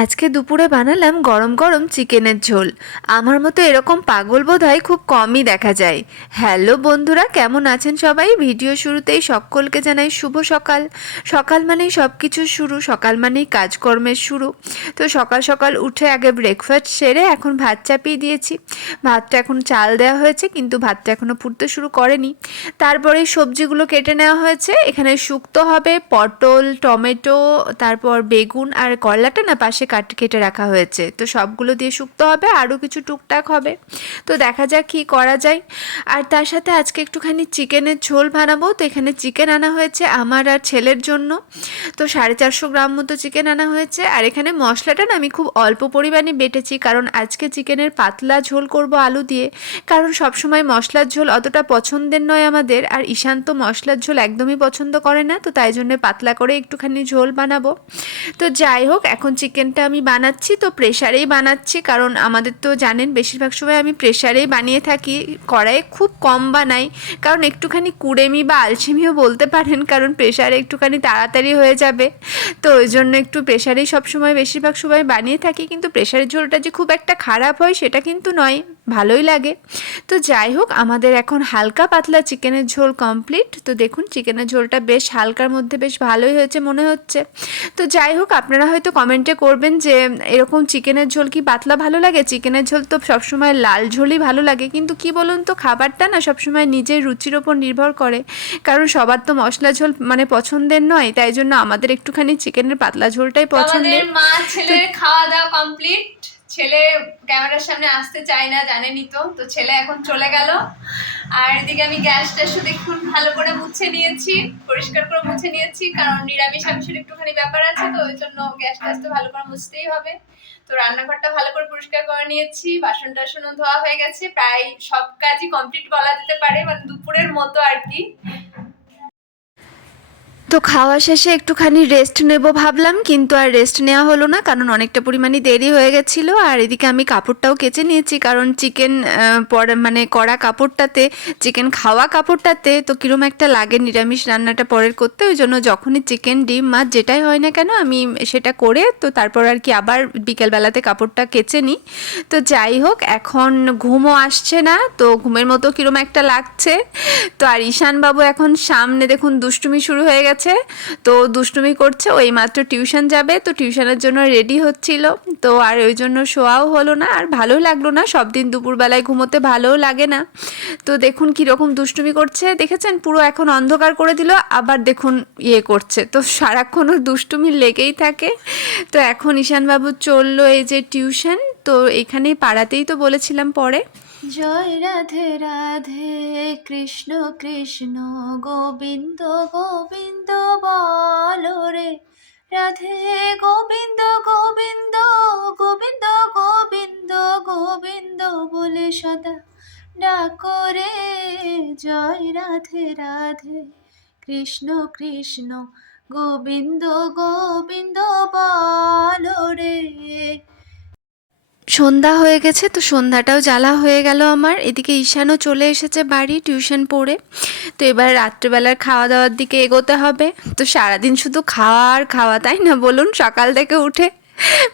আজকে দুপুরে বানালাম গরম গরম চিকেনের ঝোল। আমার মতো এরকম পাগল বোধ হয় খুব কমই দেখা যায়। হ্যালো বন্ধুরা, কেমন আছেন সবাই? ভিডিও শুরুতেই সকলকে জানাই শুভ সকাল। সকাল মানেই সব কিছু শুরু, সকাল মানেই কাজকর্মের শুরু। তো সকাল সকাল উঠে আগে ব্রেকফাস্ট সেরে এখন ভাত চাপিয়ে দিয়েছি। ভাতটা এখন চাল দেওয়া হয়েছে, কিন্তু ভাতটা এখনও ফুটতে শুরু করেনি। তারপরে সবজিগুলো কেটে নেওয়া হয়েছে। এখানে শুক্তো হবে, পটল, টমেটো, তারপর বেগুন আর করলাটা না পাশে কাট কেটে রাখা হয়েছে। তো সবগুলো দিয়ে শুক্তো হবে, আরও কিছু টুকটাক হবে। তো দেখা যাক কী করা যায়। আর তার সাথে আজকে একটুখানি চিকেনের ঝোল বানাবো। তো এখানে চিকেন আনা হয়েছে আমার আর ছেলের জন্য। তো সাড়ে চারশো গ্রাম মতো চিকেন আনা হয়েছে। আর এখানে মশলাটা না আমি খুব অল্প পরিমাণে বেটেছি, কারণ আজকে চিকেনের পাতলা ঝোল করব আলু দিয়ে। কারণ সবসময় মশলার ঝোল অতটা পছন্দের নয় আমাদের। আর ঈশান তো মশলার ঝোল একদমই পছন্দ করে না। তো তাই জন্য পাতলা করে একটুখানি ঝোল বানাবো। তো যাই হোক, এখন চিকেনটা আমি বানাচ্ছি, তো প্রেশারেই বানাচ্ছি। কারণ আমাদের তো জানেন, বেশিরভাগ সময় আমি প্রেশারেই বানিয়ে থাকি, কড়াইয়ে খুব কম বানাই। কারণ একটুখানি কুড়েমি বা আলসেমিও বলতে পারেন, কারণ প্রেশারে একটুখানি তাড়াতাড়ি হয়ে যাবে। তো ওই জন্য একটু প্রেশারেই সবসময় বেশিরভাগ সময় বানিয়ে থাকি, কিন্তু প্রেশারের ঝোলটা যে খুব একটা খারাপ হয়, সেটা কিন্তু নয়। ভালোই লাগে। তো যাই হোক আমাদের এখন হালকা পাতলা চিকেনের ঝোল কমপ্লিট তো দেখুন চিকেনের ঝোলটা বেশ হালকার মধ্যে বেশ ভালোই হয়েছে মনে হচ্ছে। তো যাই হোক আপনারা হয়তো কমেন্টে করবেন যে এরকম চিকেনের ঝোল কি পাতলা ভালো লাগে? চিকেনের ঝোল তো সবসময় লাল ঝোলই ভালো লাগে। কিন্তু কি বলুন তো খাবারটা না সবসময় নিজের রুচির ওপর নির্ভর করে। কারণ সবার তো মশলা ঝোল মানে পছন্দের নয় তাই জন্য আমাদের একটুখানি চিকেনের পাতলা ঝোলটাই পছন্দের। মা ছেলের খাওয়া দাওয়া কমপ্লিট ছেলে ক্যামেরার সামনে আসতে চায় না জানেনই তো তো ছেলে এখন চলে গেল। আর এদিকে আমি গ্যাসটা শুধু দেখুন, ভালো করে মুছে নিয়েছি, পরিষ্কার করে মুছে নিয়েছি, কারণ নিরামিষ, আমিষের একটুখানি ব্যাপার আছে, তো ওই জন্য গ্যাস ট্যাস তো ভালো করে মুছতেই হবে। তো রান্নাঘরটা ভালো করে পরিষ্কার করে নিয়েছি, বাসন টাসনও ধোয়া হয়ে গেছে, প্রায় সব কাজই কমপ্লিট বলা যেতে পারে মানে দুপুরের মতো আর কি। তো খাওয়া শেষে একটুখানি রেস্ট নেব ভাবলাম, কিন্তু আর রেস্ট নেওয়া হলো না, কারণ অনেকটা পরিমাণে দেরি হয়ে গেছিল। আর এদিকে আমি কাপড়টাও কেচে নিয়েছি, কারণ চিকেন পরে মানে কড়া কাপড়টাতে চিকেন খাওয়া কাপড়টাতে তো কীরম একটা লাগে নিরামিষ রান্নাটা পরের করতে, ওই জন্য যখনই চিকেন ডিম, মাছ যেটাই হয় না কেন, আমি সেটা করে তো তারপর আর কি আবার বিকেলবেলাতে কাপড়টা কেচে নিই। তো যাই হোক, এখন ঘুমও আসছে না, তো ঘুমের মতো কীরম একটা লাগছে। তো আর ঈশানবাবু এখন সামনে দেখুন দুষ্টুমি শুরু হয়ে গেছে। তো দুষ্টুমি করছে ওই মাত্র টিউশন যাবে, তো টিউশনের জন্য রেডি হচ্ছিল। তো আর ওই জন্য শোয়াও হলো না, আর ভালো লাগল না, সব দিন দুপুরবেলায় ঘুমোতে ভালোও লাগে না। তো দেখুন কীরকম দুষ্টুমি করছে, দেখেছেন? পুরো এখন অন্ধকার করে দিল, আবার দেখুন ইয়ে করছে। তো সারাক্ষণ দুষ্টুমি লেগেই থাকে। তো এখন ঈশানবাবু চলল এই যে টিউশন, তো এখানেই পাড়াতেই তো বলেছিলাম পরে। জয় রাধে রাধে, কৃষ্ণ কৃষ্ণ, গোবিন্দ গোবিন্দ বলো রে। রাধে গোবিন্দ গোবিন্দ গোবিন্দ গোবিন্দ গোবিন্দ বলে সদা ডাকো রে। জয় রাধে রাধে, কৃষ্ণ কৃষ্ণ, গোবিন্দ গোবিন্দ বলো রে। সন্ধ্যা হয়ে গেছে, তো সন্ধ্যাটাও জ্বালা হয়ে গেল আমার। এদিকে ঈশানও চলে এসেছে বাড়ি টিউশন পড়ে। তো এবার রাত্রেবেলার খাওয়া দাওয়ার দিকে এগোতে হবে। তো সারাদিন শুধু খাওয়া আর খাওয়া, তাই না? বলুন, সকাল থেকে উঠে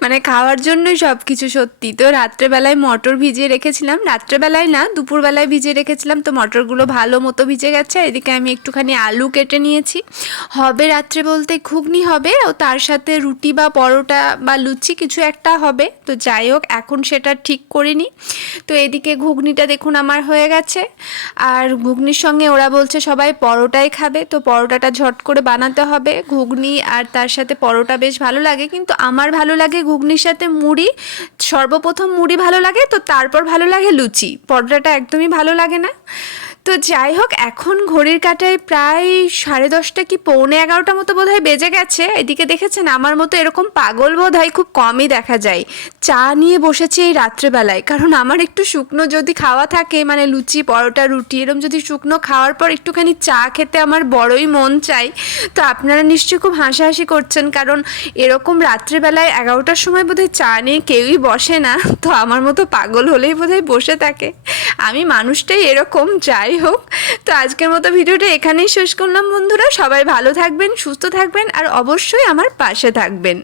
মানে খাওয়ার জন্যই সব কিছু সত্যি। তো রাত্রেবেলায় মটর ভিজিয়ে রেখেছিলাম। রাত্রেবেলায় না, দুপুরবেলায় ভিজিয়ে রেখেছিলাম। তো মটরগুলো ভালো মতো ভিজে গেছে। এদিকে আমি একটুখানি আলু কেটে নিয়েছি। হবে রাত্রে বলতে ঘুগনি হবে ও তার সাথে রুটি বা পরোটা বা লুচি কিছু একটা হবে। তো যাই হোক, এখন সেটা ঠিক করিনি। তো এদিকে ঘুগনিটা দেখুন আমার হয়ে গেছে। আর ঘুগনির সঙ্গে ওরা বলছে সবাই পরোটাই খাবে। তো পরোটাটা ঝট করে বানাতে হবে। ঘুগনি আর তার সাথে পরোটা বেশ ভালো লাগে। কিন্তু আমার ভালো লাগে ঘুগনির সাথে মুড়ি, সর্বপ্রথম মুড়ি ভালো লাগে, তো তারপর ভালো লাগে লুচি। পরোটাটা একদমই ভালো লাগে না। তো যাই হোক, এখন ঘড়ির কাটায় প্রায় সাড়ে দশটা কি পৌনে এগারোটা মতো বোধ হয় বেজে গেছে। এদিকে দেখেছেন, আমার মতো এরকম পাগল বোধ হয় খুব কমই দেখা যায়। চা নিয়ে বসেছি এই রাত্রেবেলায়, কারণ আমার একটু শুকনো যদি খাওয়া থাকে মানে লুচি, পরোটা, রুটি, এরম যদি শুকনো খাওয়ার পর একটুখানি চা খেতে আমার বড়ই মন চাই তো আপনারা নিশ্চয়ই খুব হাসাহাসি করছেন, কারণ এরকম রাত্রেবেলায় এগারোটার সময় বোধহয় চা নিয়ে কেউই বসে না, তো আমার মতো পাগল হলেই বোধহয় বসে থাকে। আমি মানুষটাই এরকম যাই হোক, তো আজকের মতো ভিডিওটা এখানেই শেষ করলাম বন্ধুরা। সবাই ভালো থাকবেন, সুস্থ থাকবেন, আর অবশ্যই আমার পাশে থাকবেন।